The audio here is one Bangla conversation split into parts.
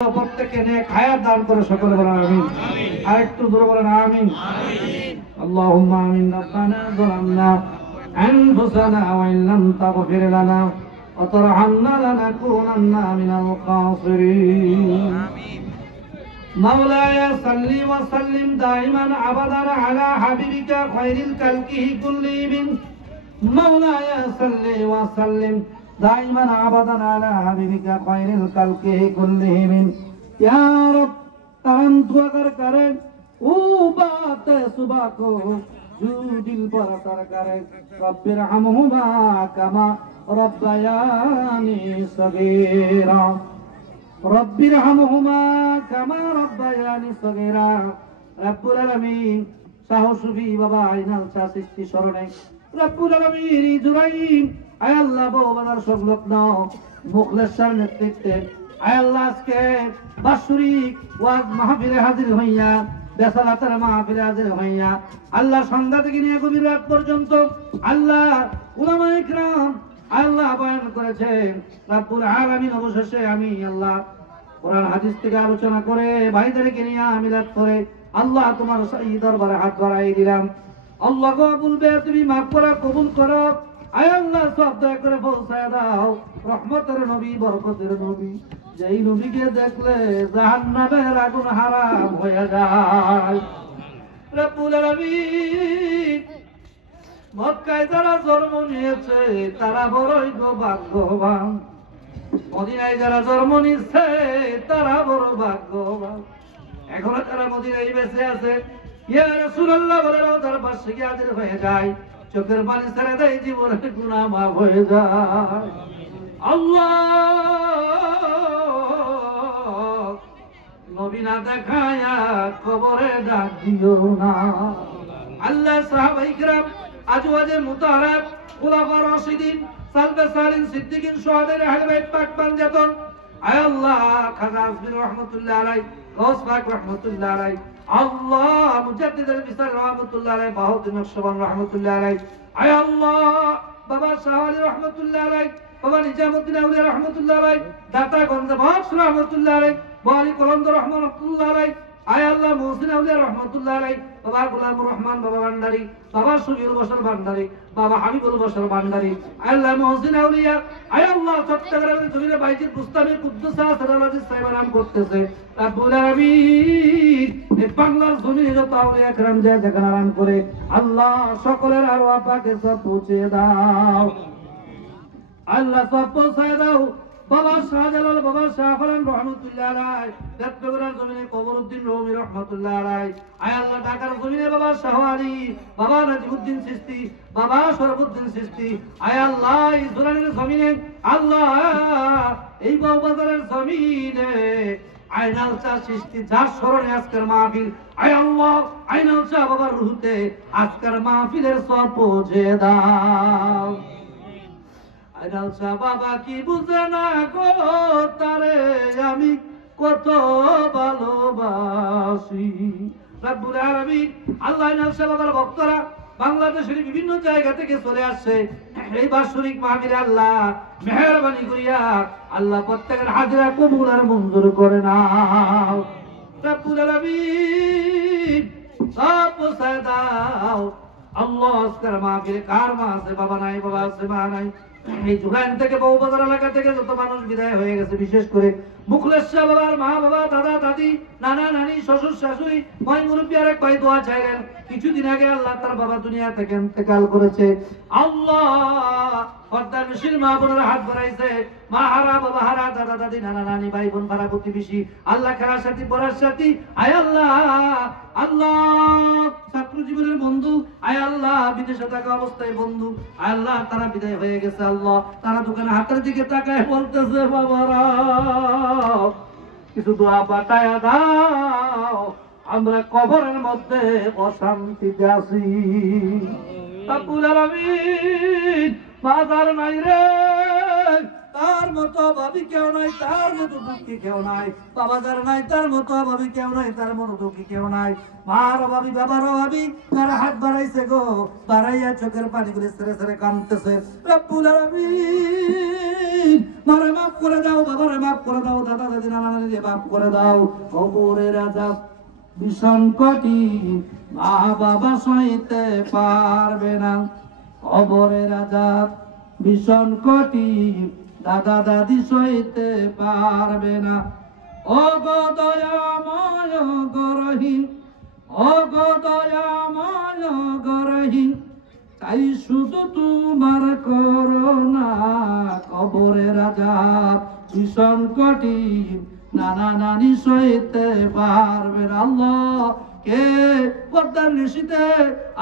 প্রত্যেককে নেক হায়াত দান করে সকলে বলেন আমিন। আরেকটু জোরে বলেন আমিন। আল্লাহুম্মা আমিন। রব্বানা যালামনা আনফুসানা ওয়া ইন লাম তাগফির লানা ওয়া তারহামনা লানাকুনান্না মিনাল খাসিরিন। مولاي صل وسلم دائما ابدا على حبيبك خير الخلق كلهم. مولاي صل وسلم دائما ابدا على حبيبك خير الخلق كلهم. يا رب ترم दुआ करें ओ बात सुबह को जो दिल पर असर करे. रब्बिर हमहुमा कमा रब्बयानी सगीरा. रब्बिर हमहुमा কামা রব্বায়ানি সগীরা. রব্বুল আলামিন শাহ সুফি বাবা আইনাল শাহ সৃষ্টি স্মরণে রব্বুল আলামিন জুরাইম আয় আল্লাহ বাবার সংলগ্ন মুখলেসার নেতৃত্বে আয় আল্লাহ আজকে বাৎসরিক ওয়াজ মাহফিলে হাজির হইয়া বেসালাতের মাহফিলে হাজির হইয়া আল্লাহ সন্ধ্যা থেকে নিয়ে গভীর রাত পর্যন্ত আল্লাহ উলামায়ে কিরাম আল্লাহ বয়ান করেছেন. রব্বুল আলামিন অবশেষে আমি আল্লাহ কোরআন হাদিস থেকে আলোচনা করে ভাইদেরকে নিয়ে মিলাদ করে আল্লাহ তোমার এই দরবারে হাত বাড়াই দিলাম. আল্লাহ কবুল বে তুমি মাফ করো, কবুল করো. আয় আল্লাহ সব দয়া করে পৌঁছায় দাও. রহমতের নবী, বরকতের নবী, যেই নবীকে দেখলে জাহান্নামের আগুন হারাম হয়ে যায়. রব্বুল আলামিন মক্কায় যারা জন্ম নিয়েছে তারা বড়ই ভাগ্যবান. মদিনায় যারা জন্ম নিচ্ছে তারা বড় ভাগ্যবান. এখনো তারা মদিনায় বেঁচে আছে. ইয়া রাসূলুল্লাহ বলে তার পাশে গিয়ে হাজির হয়ে যায়. চোখের পানি ছেড়ে দেয়, জীবনের গুনাহ মাফ হয়ে যায়. আল্লাহ নবী না দেখায়া কবরে ডাক দিও না. আল্লাহ সাহাবায়ে কিরাম আজওয়াজে মুতাহারাত খুলাফা রাশিদিন সালবে সালিন সিদ্দিকিন শুহাদায়ে আহলে বাইত পাক পাঞ্জাতন আয় আল্লাহ খাজা আজমির রহমাতুল্লাহ আলাইহি, গৌস পাক রহমাতুল্লাহ আলাইহি, আল্লাহ মুজাদ্দিদ আল বিসার রহমাতুল্লাহ আলাইহি, বাহুদ্দিন নকশবন্দ রহমাতুল্লাহ আলাইহি, আয় আল্লাহ বাবা শাহ আলী রহমাতুল্লাহ আলাইহি, বাবা নিজামউদ্দিন আউলিয়া রহমাতুল্লাহ আলাইহি, দাতা গঞ্জ বক্স রহমাতুল্লাহ আলাইহি, ওয়ালি কলন্দ রহমাতুল্লাহ আলাইহি, আয় আল্লাহ মুহসিন আউলিয়া রহমাতুল্লাহ আলাইহি, বাবা গোলামুর রহমান বাবা ভান্ডারী, বাবা সুবীর বশর ভান্ডারী, বাবা হাবিবুল বশর ভান্ডারী, আল্লাহ মুহসিন আউলিয়া, আয় আল্লাহ চট্টগ্রামের জমিনে বাইজিদ বুস্তামি কুদ্দুস সালালাজি সাহেব নাম করতেছে. রব্বুল আলামিন এই বাংলার জমিনে যত আউলিয়া کرام যায় যেখানে আরাম করে আল্লাহ সকলের আরওয়াহ পাকে সব পৌঁছে দাও. আল্লাহ সব পৌঁছে দাও. বাবা শাহজালাল, বাবা শাহফরান রহমাতুল্লাহ আলাইহি, চট্টগ্রামের জমিনে কবরউদ্দিন রুমি রহমাতুল্লাহ আলাইহি, আয় আল্লাহ ঢাকার জমিনে বাবা শাহ আলী, বাবা নাজিমউদ্দিন চিশতি, বাবা শরফউদ্দিন চিশতি, আয় আল্লাহ এই জুরানের জমিনে আল্লাহ এই বাজারের জমিনে আইনাল শাহ চিশতি যার স্মরণে আজকের মাহফিল, আয় আল্লাহ আইনাল শাহ বাবার রুহতে আজকের মাহফিলের সব পৌঁছে দাও. আইনাল শাহ বাবা কি বুঝে না গো তারে আমি কত ভালোবাসি. রব্বুল আলামিন আল্লাহ আইনাল শাহ বাবার ভক্তরা বাংলাদেশের বিভিন্ন জায়গা থেকে চলে আসছে এই বাৎসরিক মাহফিলে. আল্লাহ মেহেরবানি করিয়া আল্লাহ প্রত্যেকের হাজিরা কবুল আর মঞ্জুর করে নাও. রব্বুল আলামিন সব পৌঁছায় দাও. আল্লাহ আজকের মাহফিলে কার মা আছে, বাবা নাই, বাবা আছে, মা নাই. এই জুগান থেকে বউবাজার এলাকা থেকে যত মানুষ বিদায় হয়ে গেছে, বিশেষ করে মুখলেশ্বর বাবার মা, বাবা, দাদা, দাদি, নানা, নানি, শ্বশুর, শাশুড়ি, ময় মুরব্বী আরেক ভাই দোয়া চাইলেন. কিছুদিন আগে আল্লাহ তার বাবা দুনিয়া থেকে ইন্তেকাল করেছে. আল্লাহ পর্দার নশীর মা বোনেরা হাত বাড়াইছে. মা হারা, বাবা হারা, দাদা, দাদি, নানা, নানি, ভাই বোন, ভাড়া প্রতিবেশী, আল্লাহ খেলার সাথী, পড়ার সাথী, আয় আল্লাহ আল্লাহ ছাত্র জীবনের বন্ধু, আয় আল্লাহ বিদেশে থাকা অবস্থায় বন্ধু, আয় আল্লাহ তারা বিদায় হয়ে গেছে. আল্লাহ তারা দোকানে হাতের দিকে তাকায় বলতেছে বাবারা কিছু দোয়া পাঠায়া দাও, আমরা কবরের মধ্যে অশান্তিতে আছি. রব্বুল আলামিন বাজার নাই রে, তার মতো ভাবি কেউ নাই, তার মতো দুঃখী কেউ নাই। বাবা যার নাই তার মতো ভাবি কেউ নাই, তার মতো দুঃখী কেউ নাই। মার ভাবি বাবার ভাবি তার হাত বাড়াইছে গো, বাড়াইয়া চোখের পানিগুলি ছেড়ে ছেড়ে কাঁদতেছে। রব্বুল আলামিন মারে মাফ করে দাও, বাবারে মাফ করে দাও, দাদা দাদি নানা নানিকে মাফ করে দাও। কবরের আযাব ভীষণ কঠিন, মা বাবা সইতে পারবে না। কবরের আযাব ভীষণ কঠিন, দাদা দাদি সইতে পারবে না। ও গো দয়াময় গো রহিম, ও গো দয়াময় গো রহিম, তাই শুধু তোমার করুণা। কবরের আযাব ভীষণ কঠিন, নানা নানি সইতে পারবে না। আল্লাহ কে পর্দার নিশিতে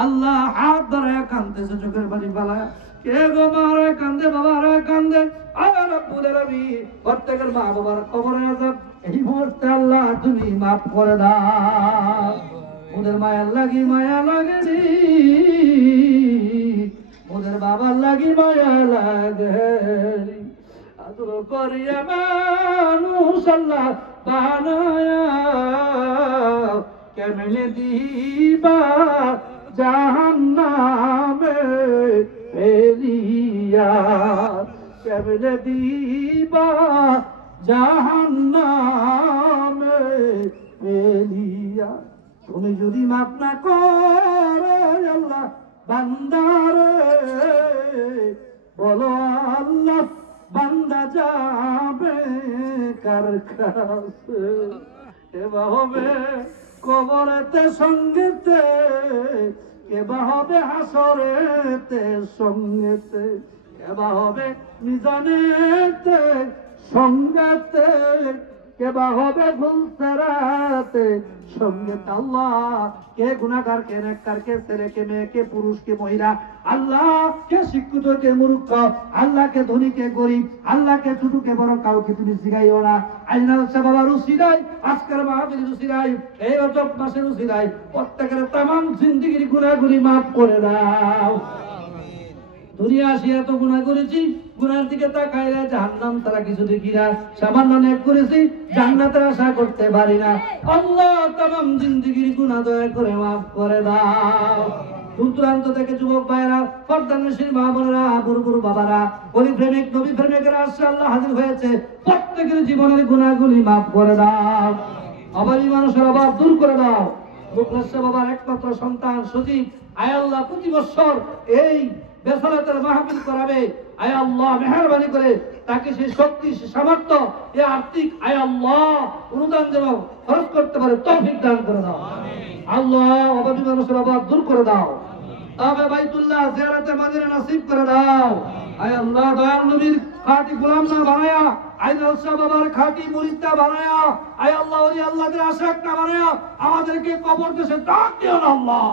আল্লাহ হাত ধরে কাঁদতেছে, চোখের পানি ফেলায়। কে গো মারে কান্দে, বাবারে কান্দে। আল্লাহ রব্বুল আলামিন প্রত্যেকের মা বাবার কবরের আযাব এই মুহূর্তে আল্লাহ তুমি মাফ করে দাও। ওদের মায়ের লাগি মায়া লাগে রে, ওদের বাবার লাগি মায়া লাগে। আদর করিয়া মানুষ আল্লাহ বানায়া, কেমনে দিবা জাহান্নামে ফেলিয়া, কেমনে দিবা জাহান্নামে ফেলিয়া। তুমি যদি মাফ না করে আল্লাহ বান্দারে, বলো আল্লাহ বান্দা যাবে কার কাছে। এবা হবে কবরেতে সঙ্গেতে, এবা হবে হাসরেতে সঙ্গেতে, এবা হবে মিজানেতে সঙ্গেতে, কেবা হবে ফুলসেরাতে সঙ্গেতে। আল্লাহ কে গুনাহগার, কে নেককার, কে ছেলে, কে মেয়ে, কে পুরুষ, কে মহিলা, আল্লাহ কে শিক্ষিত, কে মূর্খ, আল্লাহ কে ধনী, কে গরিব, আল্লাহ কে ছোট, কে বড়, কাউকে তুমি শিখাইও না। আইনাল বাবার উসিলাই, আজকের মাহফিলের উসিলাই, এই রজব মাসের উসিলাই প্রত্যেকের তামাম জিন্দেগির গুনাহগুলি মাফ করে দাও। দুনিয়া আসিয়া তো গুনাহ করেছি, গুনার দিকে তাকাইলে জাহান্নাম ছাড়া কিছু দেখি না। সামান্য নেক করেছি, জান্নাতের আশা করতে পারি না। আল্লাহ তামাম জিন্দেগির গুনাহ দয়া করে মাফ করে দাও। দূর দূরান্ত থেকে যুবক ভাইরা, পর্দানশীল মা বোনেরা, গুরু গুরু বাবারা, অলি প্রেমিক নবী প্রেমিকেরা আসছে আল্লাহ হাজির হয়েছে, প্রত্যেকের জীবনের গুনাহগুলি মাফ করে দাও। অভাবী মানুষের অভাব দূর করে দাও। মুখলেশ্বর বাবার একমাত্র সন্তান সজীব, আয় আল্লাহ প্রতি বছর এই বেসালাতের মাহফিল করাবে, আয় আল্লাহ মেহেরবানি করে তাকে সেই শক্তি, সেই সামর্থ্য, এই আর্থিক আয় আল্লাহ অনুদান যেন খরচ করতে পারে তৌফিক দান করে দাও। আল্লাহ অভাবী মানুষের অভাব দূর করে দাও। তবে বাইতুল্লাহ জিয়ারতে মদিনা নসিব করে দাও। আয় আল্লাহ দয়াল নবীর খাঁটি গোলাম না বানায়া, আইনাল শাহ বাবার খাঁটি মুরিদ না বানায়া, আয় আল্লাহ ওলি আল্লাহদের আশিক না বানায়া আমাদেরকে কবর দেশে ডাক দিও না আল্লাহ।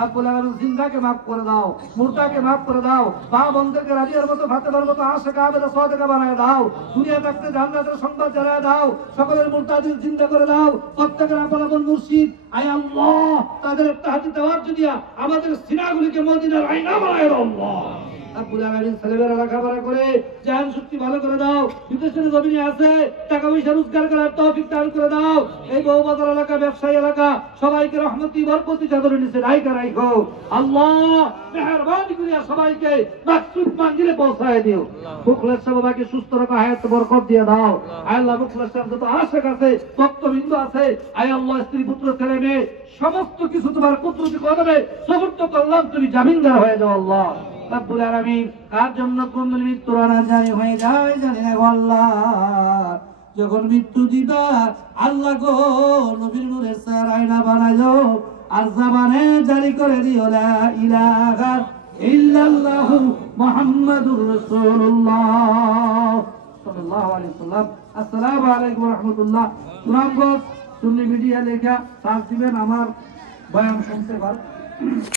রব্বুল আলামিন জিন্দাকে মাফ করে দাও, মুর্দাকে মাফ করে দাও, মা বোনদেরকে রাজিয়ার মতো ফাতেমার মতো আশিক আবেদ সাদেকা বানায় দাও, দুনিয়া থাকতে জান্নাতের সংবাদ জানায় দাও, সকলের মুরতাদির জিন্দা করে দাও, প্রত্যেকের আপন আপন মুর্শিদ আয় আল্লাহ তাদের তাহাজ্জুদ তাওয়াজ্জুহ দিয়া আমাদের সিনাগুলিকে মদিনার আয়না বানায় দাও আল্লাহ। রব্বুল আলামিন ছেলেমেয়েরা লেখাপড়া করে জান শক্তি ভালো করে দাও, বিদেশের জমিনে আছে টাকা পয়সা রোজগার করার তৌফিক দান করে দাও। এই বহুবাজার এলাকা, ব্যবসায়ী এলাকা সবাইকে রহমতি বরকতি চাদরে নিচে রাইখা রাখো আল্লাহ। মেহেরবানি করে সবাইকে মাকসুদ মঞ্জিলে পৌঁছায় দিও। মুখলেস বাবাকে সুস্থ রাখো, হায়াত বরকত দিয়ে দাও। আয় আল্লাহ মুখলেস যত আশিক আছে, ভক্তবৃন্দ আছে, আয় আল্লাহ স্ত্রী পুত্র ছেলে মেয়ে সমস্ত কিছু তোমার কুদরতি কদমে সমর্থ করলাম, তুমি জামিনদার হয়ে যাও আল্লাহ। রব্বুল আলামিন কার জন্য কোন মৃত্যুর আনা জানি হয়ে যায় জানি না আল্লাহ। যখন মৃত্যু দিবা আল্লাহ গো নবীর নূরের ছায়ার আয়না বানাইও, আর জামানে জারি করে দিও লা ইলাহা ইল্লাল্লাহ মুহাম্মাদুর রাসূলুল্লাহ সাল্লাল্লাহু আলাইহি ওয়াসাল্লাম। আসসালামু আলাইকুম ওয়া রাহমাতুল্লাহ। সুনামগঞ্জ সুন্নি মিডিয়া লেখা সার্চ দিবেন, আমার বয়ান শুনতে পারেন।